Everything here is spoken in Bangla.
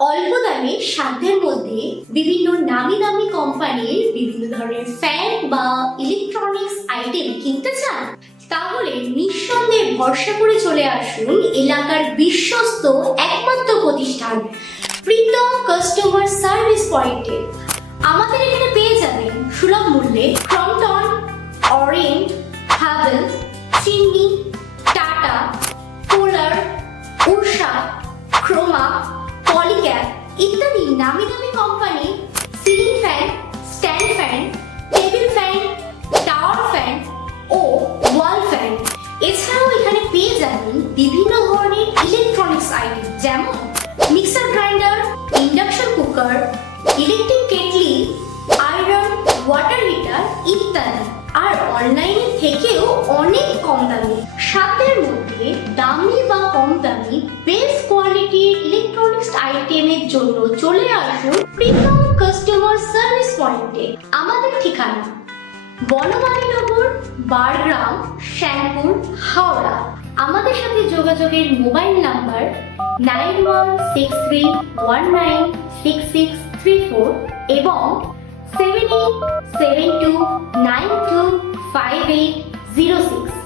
অল্প দামে সাধ্যের মধ্যে বিভিন্ন নামি দামি কোম্পানির বিভিন্ন ধরনের ফ্যান বা ইলেকট্রনিক্স আইটেম কিনতে চান? তাহলে নিঃসন্দেহে ভরসা করে চলে আসুন এলাকার বিশ্বস্ত একমাত্র প্রতিষ্ঠান প্রীতম কাস্টমার সার্ভিস পয়েন্টে। আমাদের এখানে পেয়ে যাবেন সুলভ মূল্যে Crompton, Orient, Havells, chimney, Tata, Polar, Usha, Croma, Polycab ইত্যাদি নামি দামি company ceiling fan, stand fan, table fan, tower fan ও ওয়াল ফ্যান। এছাড়াও এখানে পেয়ে যাবেন বিভিন্ন ধরনের ইলেকট্রনিক্স আইটেম যেমন mixer grinder, induction cooker, electric kettle, iron, water heater ইত্যাদি। আর অনলাইনে থেকেও অনেক কম দামে সাধ্যের মধ্যে দামি বা কম দামি বেস্ট কোয়ালিটির ইলেকট্রনিক্স আইটেমের জন্য চলে আসুন প্রীতম কাস্টমার সার্ভিস পয়েন্টে। আমাদের ঠিকানা বনমালীনগর, বারগ্রাম, শ্যামপুর, হাওড়া। আমাদের সাথে যোগাযোগের মোবাইল নাম্বার 9163196634 এবং 7872925806।